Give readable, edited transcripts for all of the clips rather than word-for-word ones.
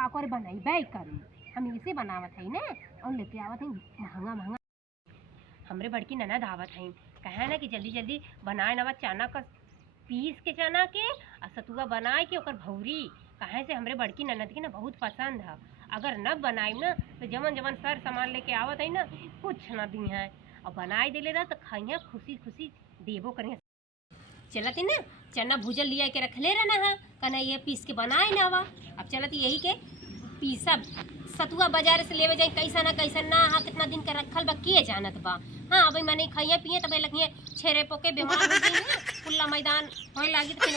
का करे बनाई करी। हम इसे बनावत है ना और लेके आवत है महंगा महंगा। हमरे बड़की ननद आवत है, कहे ना कि जल्दी जल्दी बनाए नवा चना का पीस के चना के और सतुआ बनाए के ओकर भौरी। कहे से हमरे बड़की ननद के ना बहुत पसंद है। अगर न बनाई ना तो जमन जमन सर सामान लेके आवत है ना कुछ न दी है और बनाए दिले रहा तो खाइया खुशी खुशी देबो करिए। चलत है ना चना भूजल लिया के रख ले रहना है कहना ये पीस के बनाए ना वा। अब चलत यही के पीसा सतुआ बाजार से लेवे जाए कैसा ना हाँ कितना दिन का रखल बा किए जानत बा। हाँ अभी मैंने खाइए पिए तब लगिए छेरे पोके बीमार हो गई खुला मैदान होए लागी तो फिर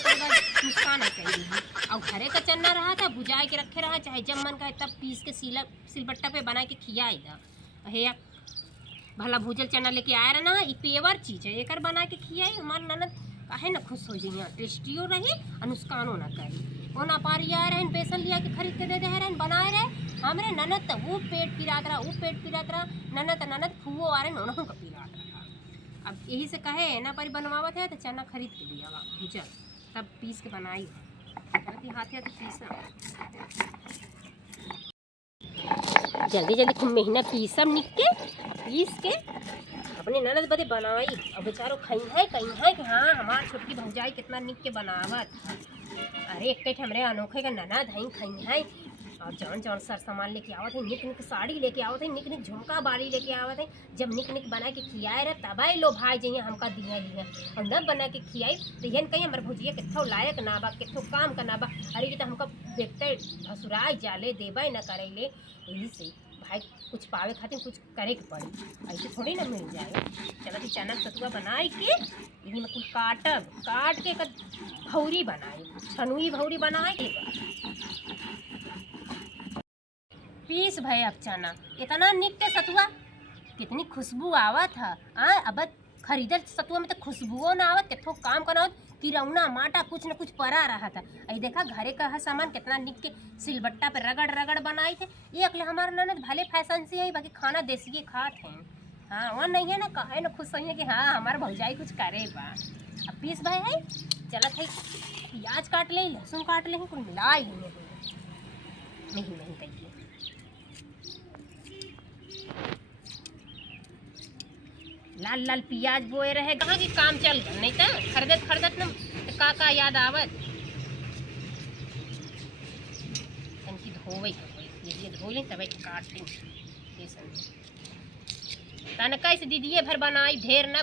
नुकसान है कहीं। और घरे का चन्ना रहा था भुजाए के रखे रहा चाहे जब मन का तब पीस के सिलबट्टा पे बना के खियाए दा। हे भला भूजल चना लेके आया रहना ये पेवर चीज़ है एक बना के खियाई हमार ननद काहे ना खुश हो जाइए टेस्टियो रही और नुकसानो ना करी। वो ना पारी आ रहे बेसन लिया के खरीद के दे दे रहे बनाए रहे हमरे ननद तो वो पेट पिरात रहा ननद फुओ आ रहे उन्होंने का पिरात रहा। अब यही से कहे ना पारी बनवावत है तो चना खरीद के दिया वा भूजल तब पीस के बनाई हाथ पीसा जल्दी जल्दी खूब मेहनत पीसम निक के पीस के अपने ननद बदे बनाई और बेचारो कहीं है कि हाँ हमार छोटकी भौजाई कितना निक के बनावत। अरे एक हमरे अनोखे का ननद है खई है और जौन जौन सर सामान लेके आवत है निक निक साड़ी लेके आवत है निक निक झुमका बाड़ी लेके आवत है जब निक निक बना के खियाए रहे तब लो भाई जाइए हमका दिया लिया और न बना के खियाई तो यह कहीं हमारे भुजिया कितो लायक ना बा कितो काम का ना बा। अरे ये तो हमका देखते भसुराए जाले देबे न करे ले यही से भाई कुछ पावे खातिर कुछ करे के पड़ी ऐसे थोड़ी ना मिल जाए। चलो कि चना सतुआ बनाए के यही में कुछ काट के भौरी बनाए छनुई भौरी बनाए के पीस भय अब चना इतना निक के सतुआ कितनी खुशबू आवत है। अब खरीदल सतुआ में तो खुशबुओ ना आवत कितो काम करना किरौना माटा कुछ न कुछ परा रहा था। अरे देखा घरे का है सामान कितना निक के सिलबट्टा पे रगड़ बनाए थे ये अगले हमारे ननद भले फैशन से है बाकी खाना देसी खात हैं। हाँ वहाँ नहीं है ना कहे ना खुश है कि हाँ हमारे भौजाई कुछ करे बा। अब पीस भाई है चलत है प्याज काट ले लहसुन काट ले कुछ मिला ही नहीं कहिए लाल लाल प्याज बोए रहे कहाँ की काम चल गए नहीं तो खरीदत न तो का याद आवत तनकी धोवे ये धोली तब काट तन कैसे दीदी भर बनाई ढेर न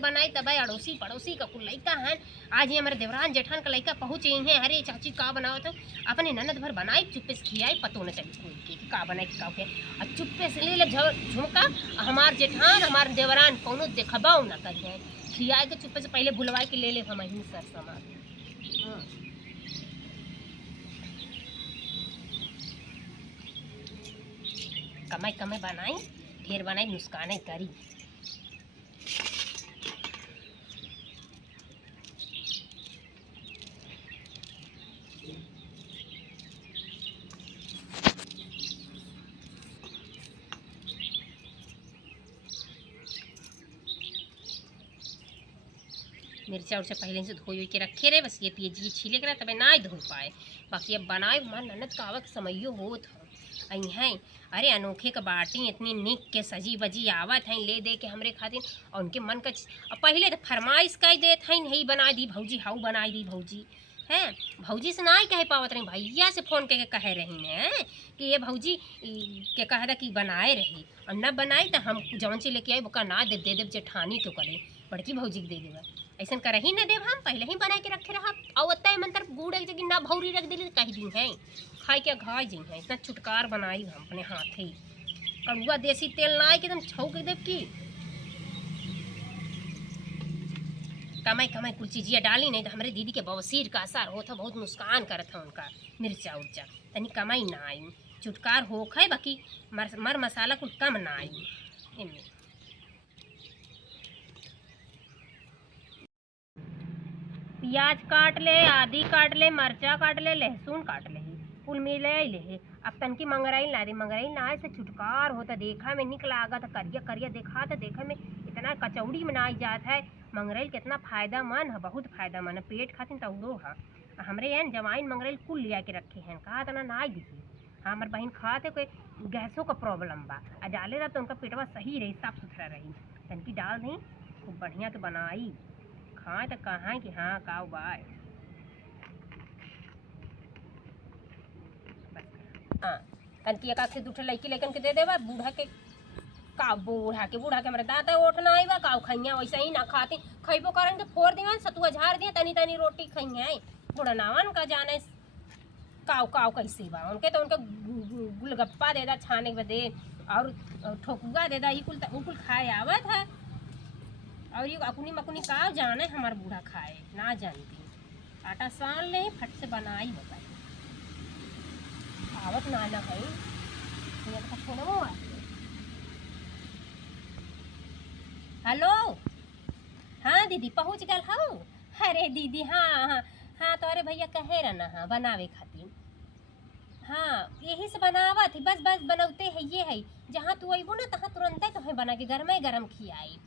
बनाई तब अड़ोसी पड़ोसी का कुल लड़का है। आज ही हमारे देवरान जेठान का लड़का पहुँचे हैं अरे चाची का बनाओ तो अपने ननद भर बनाई चुप्पे से खियाई पतो न चली का बनाई का और चुप्पे से ले झुमका हमार जेठान हमार देवरान कौनो देखबाऊ न करिए खियाए के चुप्पे से पहले भुलवाई के ले हम ही सर सामान। कमाई बनाई ढेर बनाई नुस्कान करी। मिर्चा उर्चा पहले से धोई के रखे रहे बस ये प्याजी छीले के तब ना धो पाए बाकी अब बनाए मां ननद का आवक समयो होत है। अरे अनोखे का बाटी इतनी निक के सजी बजी आवत हैं ले दे के हमरे खातिर और उनके मन का पहले तो फरमाइश कर देत हैं नहीं बना दी भौजी हाउ बनाई दी भौजी हैं भौजी से ना ही कह पावत रही भैया से फ़ोन करके कहे रही हैं कि ये भौजी के कहा था कि बनाए रही और न बनाई तो हम जौन से लेके आई बोका ना दे देव जेठानी तो करे बड़की भौजी के दे देगा ऐसा कर ही न देव हम पहले ही बना के रखे रहा और उतना मंत्र गुड़ एक जगह ना भौरी रख दिली कही दी हैं खाई के घाय जी हैं इतना चुटकार बनाई हम अपने हाथ ही कड़ुआ देसी तेल ना कि एकदम छौक देव की कमाई कुल चीजिया डाली नहीं तो हमारे दीदी के बवसीर का असर होता बहुत नुकसान करत था उनका मिर्चा उर्चा तनी कमाई ना आई चुटकार हो खाए बाकी मर मसाला कुछ कम ना आई इनमें प्याज काट ले आदि काट ले मरचा काट ले लहसुन काट ले कुल मिले ले अब तनकी मंगराई ना से चुटकार होता देखा में निक लागत करिया देखा तो देखा में इतना कचौड़ी बनाई जात है। मंगरेल कितना फायदामंद है बहुत फायदामंद है पेट खातिर तौड़ो है हमरे यहाँ जवाइन मंगरेल कुल लिया के रखे हैं कहा तना ना दिखी हाँ हमार बहन खाते कोई गैसों का प्रॉब्लम बा आ डाले रहा तो उनका पेटवा सही रही, साफ सुथरा रही। तनकी डाल दी खूब बढ़िया तो बनाई खाए तो कहाँ कि हाँ का बाय। हाँ तनकी एक से दूठे लड़की लेकिन के दे देवा बूढ़ा के का बूढ़ा के हमारे दादा ओठना आई बा का खैया वैसे ही ना खाती खैबो करन के फोड़ दिया सतुआ झाड़ दिया तनी तनी रोटी खैया बूढ़ा नावन का जाने काव काव कैसे बा उनके तो उनके गुलगप्पा दे दा छाने के दे और ठोकुआ दे दा कुल खाए आवत है और ये अकुनी मकुनी का जाने हमार बूढ़ा खाए ना जानती आटा सान ले फट से बनाई बताई आवत ना ना है ये तो फोन हुआ। हेलो हाँ दीदी पहुँच गल हो। अरे दीदी हाँ हाँ हाँ तो अरे भैया कहे रहना हाँ बनावे खातिर हाँ यही से बनावा थी बस बस बनौते है ये है जहाँ तू अबू ना तहाँ तुरंत तुम्हें बना के घर में गरम खियाई।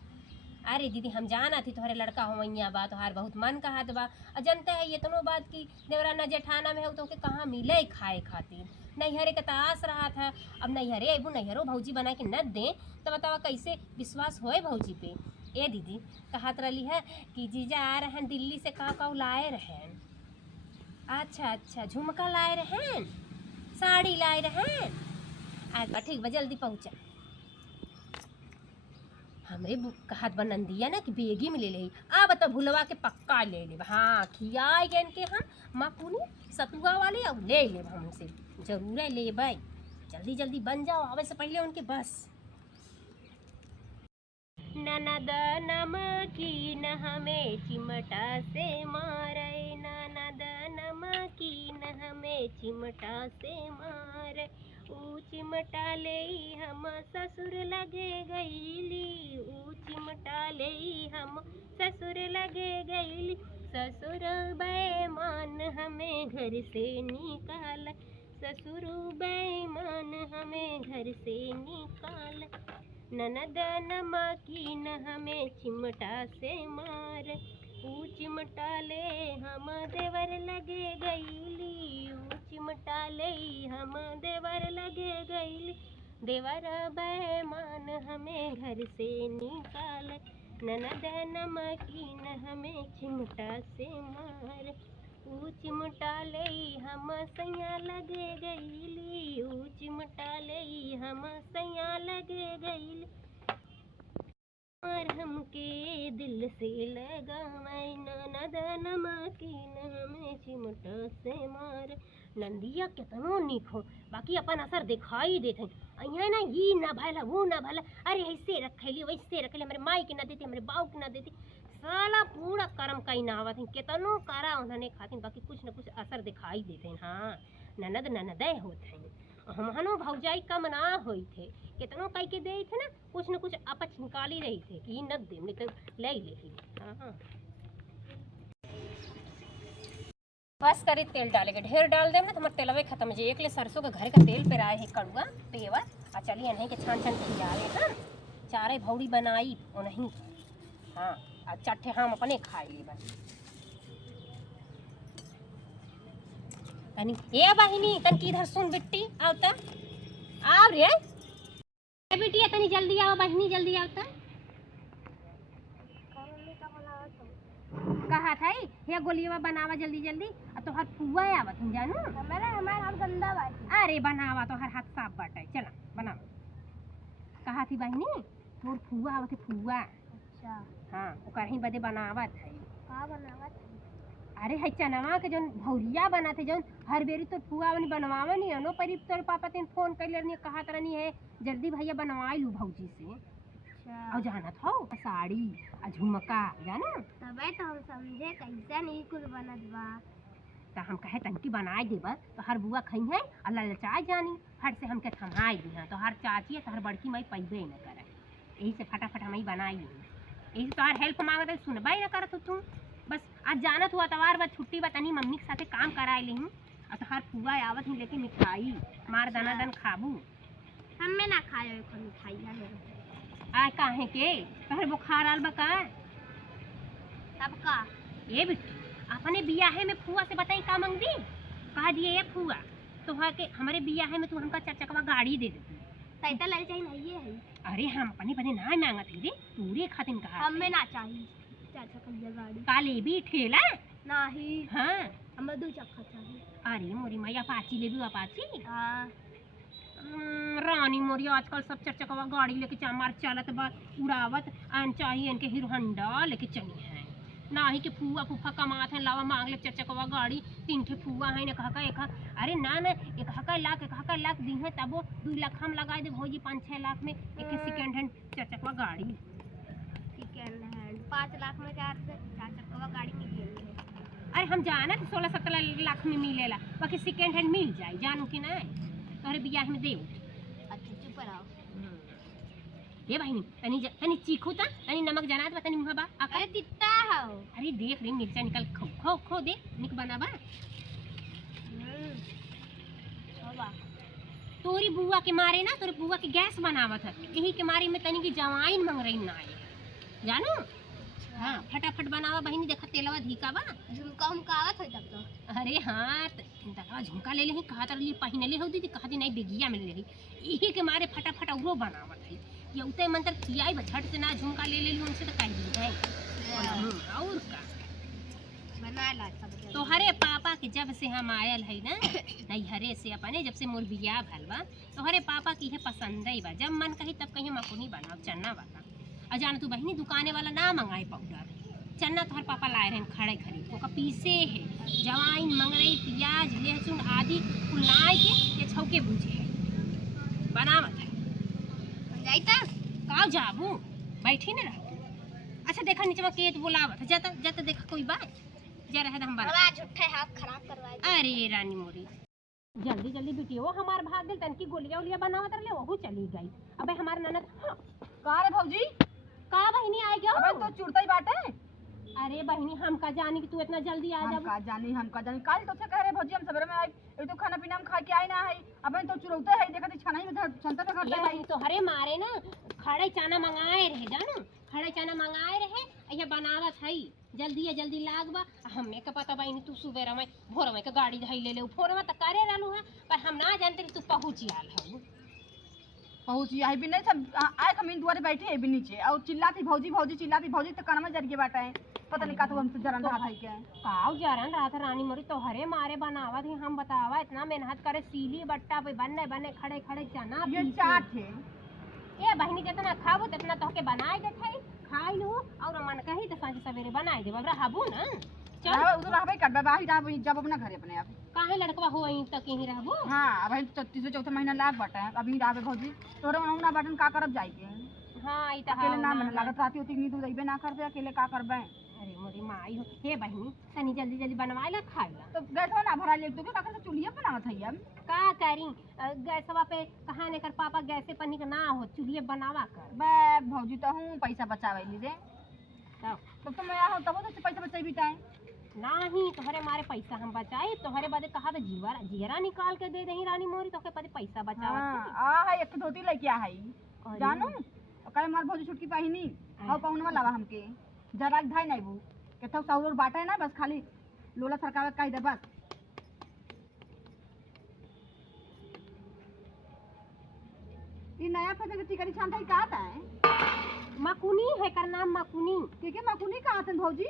अरे दीदी हम जाना थी तुम्हारे लड़का हो वैया बा तोहार बहुत मन कहत बा जनते है ये दोनों बात की देवराना जेठाना में हो तो के कहाँ मिले खाए खातिर नैहरे के तास रहा था। अब नैहरे अबू नैहरो भौजी बना के न दें तो बतावा कैसे विश्वास होए भौजी पे। ए दीदी कहत रही है कि जीजा आ रहे हैं दिल्ली से का लाए रहें। अच्छा अच्छा झुमका लाए रहें साड़ी लाए रहें अच्छा ठीक बा जल्दी पहुँचा। हमरे कहत बा नंदिया ना कि बेगी में ले ले आ बता भुलवा के पक्का ले ले हाँ खियाए गन के हम मकुनी सतुआ वाले अब ले ले हमसे जरूर है ले भाई जल्दी जल्दी बन जाओ आवे से पहले उनके बस। ननद नमकीन हमें चिमटा से मारे ननद नमकीन हमें चिमटा से मारे ऊ चिमटा ले हम ससुर लगे गईली ऊ चिमटा ले हम ससुर लगे गईली ससुर बेईमान हमें घर से निकाल ससुर बेईमान हमें घर से निकाल ननद नमकीन हमें चिमटा से मार ऊ चिमटा ले हम देवर लगे गईली ऊ चिमटा ले हम देवर लगे गईली देवर बेईमान हमें घर से निकाल ननद नमकीन हमें चिमटा से मार ऊ चिमटा ले हम सैया लगे गईली ऊ चिमटा ले हम सैया लगे गईली और हमके दिल से लगावे ननद नमकीन हमें चिमटा से मार। नंदिया कितनो निक हो बाकी अपन असर दिखाई देते अहिया ना ये ना भला वो ना भला अरे ऐसे रखेली वैसे रखेली हमारे माई के ना देती हमारे बाऊ के ना देती साला पूरा कर्म कहीं ना आवत है कितनो करा उन्होंने खातिर बाकी कुछ न कुछ असर दिखाई देते हैं। हाँ ननद ननदे होते हैं हमहनो भौजाई कम ना होई थे कितनो कह के दे थे ना कुछ अपच निकाली रही थे कि न दे नहीं तो ले ही। हाँ बस करे तेल डालेगा ढेर डाल दे ना तो हमारे तेलवे खत्म हो जाए एक ले सरसों के घर का तेल पे आए है कड़ुआ पेवा आ चलिए नहीं के छान छान के खिलावे हाँ चारे भौड़ी बनाई और नहीं हाँ आ चट्ठे हम अपने खाए ली बस तनी ए बहिनी तन की इधर सुन बिट्टी आवता आव रे बिटिया तनी जल्दी आओ बहिनी जल्दी आवता कहा था ये गोलियां बनावा जल्दी जल्दी अब तो हर फुआ आवत हम जानू हमारे हाथ गंदा बाटी अरे बनावा तो हर हाथ साफ बाटे चला बनावा कहा थी बहिनी तोर फुआ आवत फुआ। अच्छा हाँ ओकर ही बदे बनावत है का बनावत अरे है चनवा के जौन भौरिया बना थे जौन हर बेरी तो फुआ वाली बनवावा नहीं नो परी तोर पापा तेन फोन कर लेनी कहा तरनी है जल्दी भैया बनवाई लू भौजी से। और जाना था साड़ी आ झुमका जाना तबे तो हम समझे कैसा नहीं कुछ बनत बा तो हम कहे तंकी बनाए देबा तो हर बुआ खई है अल्लाह लचाए जानी हर से हमके थमाई दी है तो हर चाची है तो हर बड़की माई पैबे न करे यही से फटाफट हम ही बनाई यही से तोहार हेल्प मांगत है सुनबा ही न करत तू बस आज जानत हुआ तवार बा छुट्टी बा तनी मम्मी के साथे काम कराए ली और तो हर फुआ आवत ही लेके मिठाई मार दाना दन खाबू हमें ना खाए मिठाई आ काहे के तोहर बुखार आल बा का तब का ये बिट्टी अपने बियाहे में फुआ से बताई का मंगदी कहा दिए ये फुआ तोहर के हमारे बिया है में तू हमका 4 चकवा गाड़ी दे देती। तैता ले चाहिए नहीं है। अरे हम अपने बने ना मांगत है रे, तूरे खातिन कहा हमें ना चाहिए 4 चक्का गाड़ी। काले भी ठेला नहीं, हाँ हमें 2 चक्का चाहिए। अरे मोरी मैया अपाची ले लू अपाची। हाँ रानी मोरी आजकल सब 4 चकवा गाड़ी लेके चामार चलत बा उड़ावत आन चाहिए इनके हीरो होंडा लेके चली हैं ना ही के फुआ फूफा कमात हैं लावा मांग ले 4 चकवा गाड़ी 3 ठे फुआ है ने कहा एक अरे ना एक हका लाख दी है तब 2 लाख हम लगा दे भौजी 5-6 लाख में एक सेकंड हैंड 4 चकवा गाड़ी। सेकंड हैंड 5 लाख में 4 चक्का गाड़ी मिलेगी। अरे हम जाना तो 16-17 लाख में मिलेला बाकी सेकंड हैंड मिल जाए जानू कि ना तोहरे बियाह में देव। अच्छा चुप रहो। ये बहनी तनी चीखू ता तनी नमक जना दे तनी मुहा बा अरे तित्ता हो। अरे देख रे मिर्चा निकल खो दे निक बनाबा। होबा तोरी बुआ के मारे ना तोरी बुआ के गैस बनावत है यही के मारे में तनी की जवाइन मंग रही ना है जानू। हाँ फटाफट बनावा बहनी देखा तेलवा धीका बा झुमका हमकावत हो तब तो। अरे हाँ देखा झुमका ले ले कहा तर लिए पहने ले हो दीदी कहा दी नहीं बेगिया में ले रही यही के मारे फटाफट उरो बनावत है ये उते मंत्र कियाई झट से ना झुमका ले लूं उनसे तो कह दी है और का बना ला सब। तो हरे पापा के जब से हम आयल है ना नहीं हरे से अपने जब से मोर बिया भलवा तो हरे पापा की है पसंद ही बा जब मन कही तब कहीं मकुनी बनाओ चन्ना वाला अजान तू बहनी दुकाने वाला ना मंगाए पाउडर चन्ना तोहर पापा लाए रहे खड़े खरीद तो पीसे है जवाइन मंगरई प्याज लहसुन आदि कुलाए के ये छौके भूजे है बनावत है जाइता का जाबू बैठी ना रह। अच्छा देखा नीचे में केत बुलावत है जाता जाता देखा कोई बात जा रहा हम बड़ा झूठे हाथ खराब करवाए। अरे रानी मोरी जल्दी जल्दी बिटियो हमार भाग दिल तन की गोलियां उलिया बनावत रहे वहू चली गई अबे हमार ननद का रे भौजी का बहनी आ गयो अबे तो चुड़तई बाटे। अरे बहनी हम का जानी कि तू इतना जल्दी आ जा। हम का जानी काल तो से कह रे भौजी हम सवेरे में आई एक तो खाना पीना हम खा के आई ना है अबे तो चुरौते है देखत छाना ही में छंता में ये खड़ते बहनी तो हरे मारे ना खड़े चना मंगाए रहे जानू खड़े चना मंगाए रहे ये बनावत है जल्दी लागबा हमें का पता बहनी तू सुबह में भोर में का गाड़ी धई ले भोर में तो करे रहलू है पर हम ना जानते कि तू पहुंच आल हो पहुंची आई भी नहीं सब आए कमीन दुआरे बैठे है भी नीचे और चिल्लाती भौजी चिल्लाती भौजी तो कान में जर के बाटा है पता नहीं का तू हमसे जरन रहा है क्या काव जरन रहा था रानी मोरी तो हरे मारे बनावत ही हम बतावा इतना मेहनत करे सीली बट्टा पे बने खड़े चना ये चाट है ए बहनी जितना खाबू उतना तो के बनाए देथे खाई लू और मन कही तो सांझ सवेरे बनाए देब रहबू ना चल उधर रहबे करबे बाही जब अपना घरे अपने आप काहे लड़कवा हो अहीं तक ही रहबू। हां अब 33-34 महीना लाग बटा है अभी रहबे भौजी तोरे ना बटन का करब जाई के। हां ई त अकेले ना मन लागत राती होती नींद उइबे ना करबे अकेले का करबे। अरे मोरी माई हो हे बहनी तनी जल्दी बनवा ले खाई ला तो गैसवा ना भरा ले तो के का चूल्हा बनावत है अब का करी गैसवा पे कहां ने कर पापा गैसे पन्नी का ना हो चूल्हे बनावा कर बे भौजी तो हूं पैसा बचावे ली दे तो मैं आ तब तो पैसा बचाई बिटाए नहीं तोहरे मारे पैसा हम बचाए तोहरे बदे कहा तो जीरा निकाल के दे दही रानी मोरी तोके पदे पैसा बचावत आ है एक धोती लेके आ है जानू कहे मार भौजी छुटकी पहिनी हाउ पाउनवा लावा हमके जरा धाई नहीं बू केतो सौर बाटा है ना बस खाली लोला सरकावे कह दे बस ये नया फसल की टिकरी छानता ही कहा है मकुनी है कर नाम मकुनी ठीक है मकुनी कहा थे भौजी।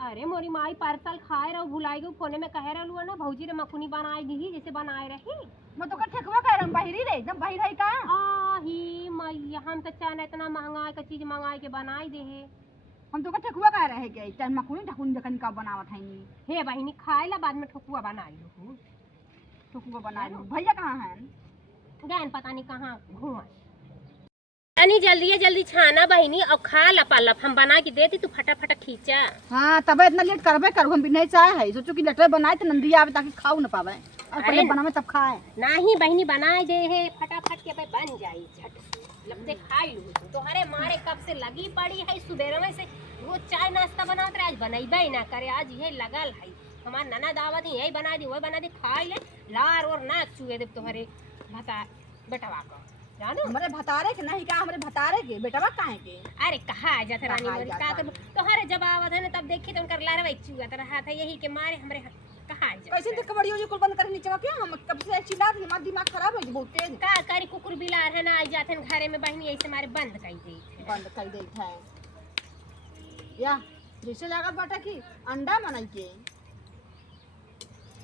अरे मोरी माई पार्सल खाए रहो भुलाई गई फोने में कह रहलू ना भौजी रे मकुनी बनाए दी जैसे बनाए रही मैं तो कर ठेकवा कह रहा बाहरी रे एकदम बाहर है का आही मैया हम तो चाहे इतना महंगा का चीज मंगाए के बनाई दे है हम तो कर ठेकुआ कह रहे हैं कि चाहे मकुनी ठकुनी जखन का बनावत है हे बहिनी खाए ला बाद में ठकुआ बनाई लो ठकुआ बना लो भैया कहाँ हैं गैन पता नहीं कहाँ घूमा यानी जल्दी छाना बहिनी और खा लपालप हम बना के देती तू फटाफट खींचा। हाँ तब इतना लेट करबे कर हम भी नहीं चाहे है सोचो कि लेटर बनाए तो नंदी आवे ताकि खाओ न पावे और पहले बनावे तब खाए नहीं बहिनी बनाए दे है फटाफट के बन जाई झट लगते खाई लू तो हरे मारे कब से लगी पड़ी है सुबह में से वो चाय नाश्ता बनावत रहे आज बनैबे ना करे आज ये लगल है हमार ननद आवत है यही बना दी वही बना दी खाई ले लार और ना चुए दे तोहरे भता बेटवा को जानो हमरे भतारे के नहीं का हमरे भतारे के बेटवा काहे के अरे कहा आ जात रानी मोरी का तो हरे जब आवत है ना तब देखी तो उनकर लारवा चुआ रहा था यही के मारे हमरे कहाँ कैसे देख बड़ी हो जी कुल बंद कर नीचे क्या हम कब से चिल्ला रही हमारा दिमाग खराब हो जी बहुत तेज का करी कुकुर बिलार है ना आई जाते हैं घरे में बहनी ऐसे मारे बंद कर दी बंद कर देता है या जैसे लागत बाटा की अंडा बनाई के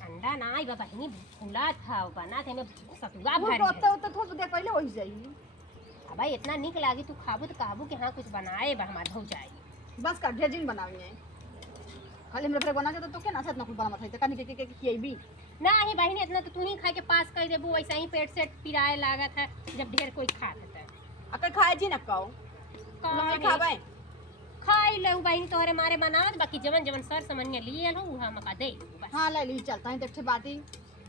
अंडा ना आई बहनी फूला था बना थे में सतुआ वो भर होता होता थोड़ा देर पहले हो ही जाई अब भाई इतना निक लागी तू खाबू तो कहबू कि हाँ कुछ बनाए बा हमार हो जाए बस कर ढेजिन बनावी है खाली हमरा पर बना के तो क्या ना साथ ना कुछ बना मत है कनी के खिएबी ना ही बहनी इतना तो तू ही खा के पास कर देबू वैसा ही पेट से पिराए लागत है जब ढेर कोई खात है अकर खाए जी न कहो नहीं खावे खाई ले बहनी तोहरे मारे बनावत बाकी जवन जवन सर सामान्य लिए लो उहा मका दे बस हां ले ली चलता है देखते बाटी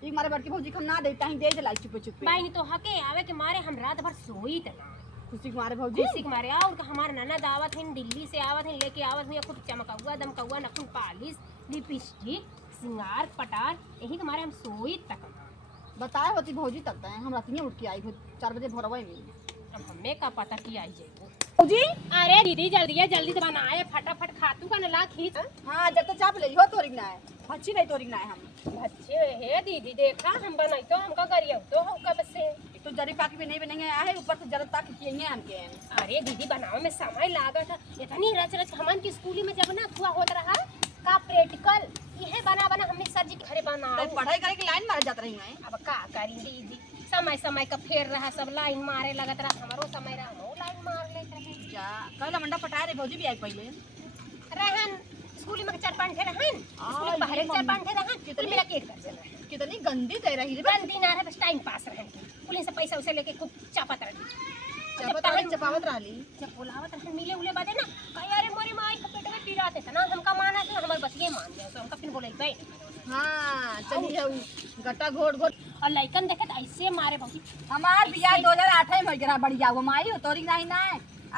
एक मारे बड़की भौजी हम ना देता ही दे दे लाई चुप चुप बहनी तो हके आवे के मारे हम रात भर सोई तना खुशी के मारे भौजी खुशी के मारे और हमार ननद आवत है दिल्ली से आवत है लेके आवत है खूब चमकौआ दमकौआ नखुन पालिश लिपस्टिक सिंगार पटार यही के मारे हम सोई तक बताए होती भौजी तक है हम रात में उठ के आई 4 बजे भोरवा में अब हमें का पता कि आई जाए भौजी अरे दीदी जल्दी से बनाए फटाफट खातू का नला खींच हां जब तक चाप ले हो तोरी ना है अच्छी नहीं तोरी ना है हम अच्छे हे दीदी देखा हम बनाई तो हमका करियो तो हम कब से तो जरी पाकी भी नहीं बनेंगे आए ऊपर से जरूरत तक किए हमके अरे दीदी बनावे में समय लागत है इतनी रच रच हमन की स्कूली में जब ना हुआ होत रहा का प्रैक्टिकल यह बना हमने सर जी के घरे बना तो पढ़ाई करे के लाइन मारे जात रही है अब का करी दीदी समय का फेर रहा सब लाइन मारे लगत रहा हमारो समय रहा हम लाइन मार लेत रहे जा कल मंडा पटाए रे भौजी भी आई पहले रहन स्कूल में 4-5 रहन स्कूल के बाहर 5 रहन कितने मेरा केक कर चल कितनी गंदी दे रही रे बंदी ना रहे बस टाइम पास रहन पुलिस से पैसा उसे लेके खूब चापत रही चपावत रहली जब बुलावत रहन मिले उले बादे ना कहीं अरे मोरी माई के पेट में पीड़ा थे ना हमका माना तो हमारे बस ये मान गया तो हमका फिर बोले गए हां चली है गट्टा घोट घोट और लइकन देखे तो ऐसे मारे भौजी हमार बियाह 2008 में हो गया बढ़िया वो माई हो तोरी नहीं ना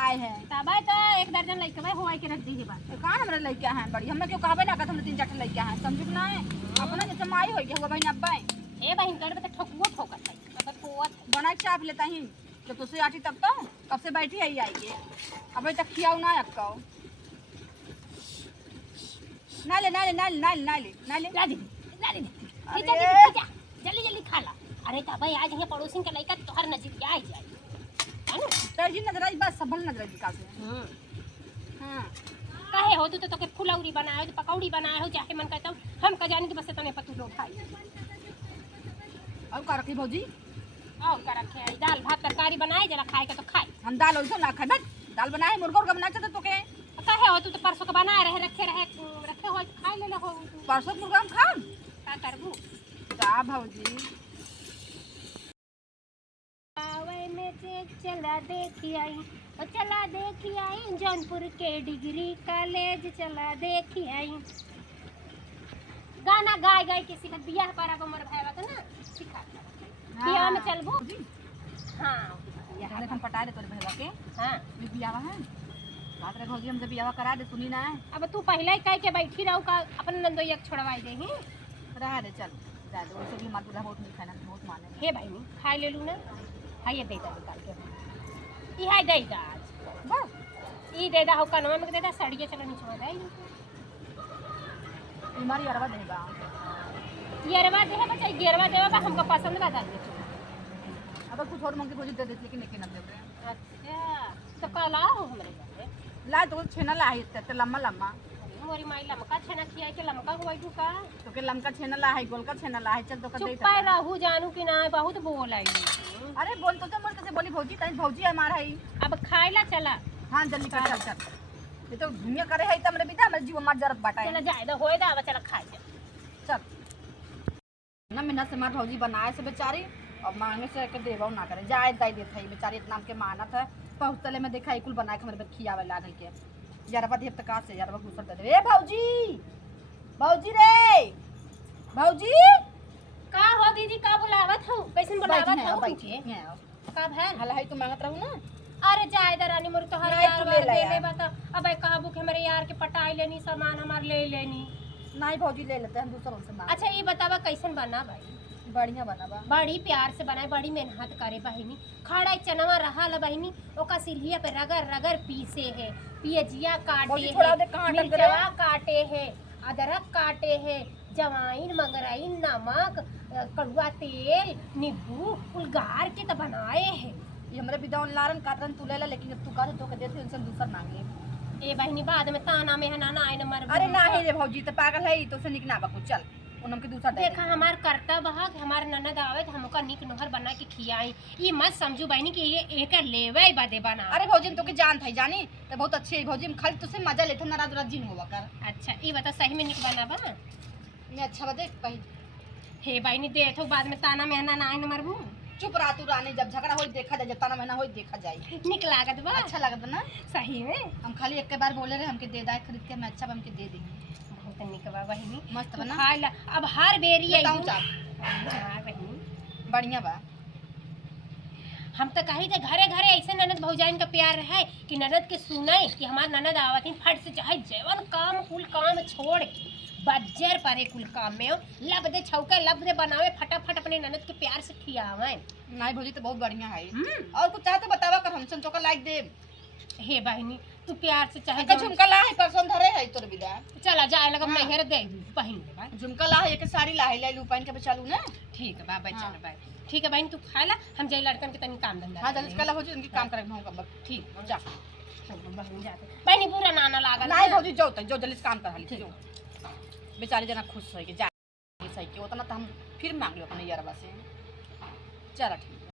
आए हैं तबाय तो एक दर्जन लइकवा होई के रख दीजिए बात कहां हमरा लइका हैं बड़ी हमने क्यों कहबे ना कहत हमने 3-4 लइका हैं समझ ना है अपना जैसे माई हो गया हुआ बहन अब्बा ए बहन कर तो ठकुआ ठोकत है अगर पोत बना के चाप लेता ही जब तुझसे आटी तब तो कब से बैठी आई आई के अबे तक खियाऊ ना अक्काओ ना ले ला दीदी अरे। जल्दी खा ला अरे तो भाई आज ये पड़ोसी के लइका तोहर नजर आ जाए है ना तेरी नजर आई बस संभल नजर आई का से हां काहे हो तू तो के फुलौरी बनाए हो पकौड़ी बनाए हो चाहे मन कहता हम का जाने के बस तने पतू लो खाई अब का रखी भौजी और का रखे आई दाल भात तरकारी बनाए जरा खाए के तो खाए हम दाल और ना खाए बस दाल बनाए मुर्गा का बनाए तो के काहे हो तू तो परसों का बनाए रखे हो खाए ले हो परसों मुर्गा हम खाम का करबू जा भौजी आवे में से चला देखी आई जौनपुर के डिग्री कॉलेज चला देखी आई गाना गाय किसी का बियाह पर अब हमर भाईवा का ना सिखा बियाह में चलबू हां यहाँ हम पटा दे तोरे भैया के हां बियाह है बात रे भौजी हमसे बियाह करा दे सुनी ना अब तू पहले ही कह के बैठी रहू का अपन नंदोइया छोड़वाई दे ही रहा दे चल जा दे वैसे भी मार दूल्हा बहुत नहीं खाना बहुत माने हे भाई नी खाई ले लू ना हाय दे दा निकाल के ई हाय दे दा बस ई दे दा हो कनवा में दे दा सड़िए चलो नीचे दे बीमारी अरवा देगा येरवा दे बच्चा येरवा देवा बा हमको पसंद बा दाल अगर कुछ और मंगे भौजी दे देती लेकिन लेके ना दे रहे अच्छा तो कल आओ हमरे घर ला तो छेना ला है ते लम्मा लम्मा मोरी माई लमका छना खिया के लमका हुई तू का तो के लमका छेना ला है गोल का छेना ला है चल तो कर दे चुप पे रहू जानू कि ना बहुत बोल आई अरे बोल तो मन कैसे बोली भौजी तई भौजी हमारा है अब खाइला चला हां जल्दी कर चल चल ये तो घूमिया करे है त हमरे बिता हमरे जीव मार जरत बाटा है चला जाए दा होए दा अब चला खाए चल ना मिना से मार भौजी बनाए से बेचारी और मांगे से के देबो ना करे जाए दाई देत है बेचारी इतना के मानत है पहुंचले में देखा कुल बनाए के हमरे खियावे ला नहीं के यारबा देव तक से यारबा घुसर दे ए भौजी रे भौजी का हो दीदी का बुलावत हो कैसन बुलावत हो बैठी का भैन हला है तू मांगत रहू ना अरे जाए दा रानी मोर तोहर नहीं, यार तू वार ले ले ला ले यार। बता अब कहबू के हमरे यार के पटाई लेनी सामान हमार ले लेनी नहीं भौजी ले लेते हम दूसरों से मांग अच्छा ये बतावा कैसन बना भाई बढ़िया बनाबा बड़ी प्यार से बनाए बड़ी मेहनत करे बहिनी खड़ा चनवा रहा ल बहिनी ओका सिल्हिया पे रगड़ रगड़ पीसे है पियजिया काटे भौजी थोड़ा दे है कहाँ अटक मिर्चवा काटे है अदरक काटे हैं, जवाइन, मंगराइन, नमक, कड़ुआ तेल, नींबू उलगार के तो बनाए हैं। ये हमरे बिदा लारन काटन तू लेला, लेकिन जब तू कहते तो के देते उनसे दूसर मांग ले। ए बहनी बाद में ताना में है ना ना आए मर। अरे नहीं रे भौजी तो पागल है तो से निक ना बकू चल उनम के दूसरा दे देखा हमार कर्तव्य है कि हमार ननद आवे तो हमका निक नोहर बना के खियाई। ये मत समझू बहनी कि ये एक लेवे बदे बना। अरे भौजी तो के जान था जानी तो बहुत अच्छी है भौजी, हम खाली तुझसे मजा लेते नाराज राज जिन होवा कर। अच्छा ये बता सही में निक बना बा? मैं अच्छा बता कहीं हे बहनी दे तो बाद में ताना में है ना ना आए मरबू। चुप रहा तू रानी, जब झगड़ा हो देखा जाए, जब ताना महीना हो देखा जाए। निक लागत बा? अच्छा लगता ना सही में हम खाली एक बार बोले रहे हमके दे दाए खरीद के, मैं अच्छा बा हमके दे देंगे। बहुत निक बा बहनी, मस्त तू बना खा ला। अब हर बेरी आई बताऊं चाप हाँ बहनी बढ़िया बा। हम तो कही थे घरे घरे ऐसे ननद भौजाइन का प्यार है कि ननद के सुनाई कि हमार ननद आवत ही फट से चाहे जवन काम कुल काम छोड़ के बज्जर परे कुल काम में लब दे छौका लब दे बनावे फटाफट अपने ननद के प्यार से खियावे। नहीं भौजी तो बहुत बढ़िया है। और कुछ चाहते बतावा कर हम संतो का लाइक दे। हे बहनी तू प्यार से चाहे का झुमका ला है परसों धरे है तोर बिदा। चला जाए लगा हाँ। नहर दे पहन ले बा। झुमका ला है एक साड़ी ला है ले लू पहन के चलू ना। ठीक है बाबा हाँ। चल बाय। ठीक है बहनी तू खा ला, हम जाई लड़कन के तनी काम धंधा हां जल्दी कल हो जी उनकी काम करे हम कब ठीक जा। बहनी जाते बहनी पूरा नाना लागल नहीं भौजी जो जो जल्दी से काम कर हाली जो बेचारी जना खुश होई के जा सही के उतना तो हम फिर मांग लो अपने यारवा से। चल ठीक।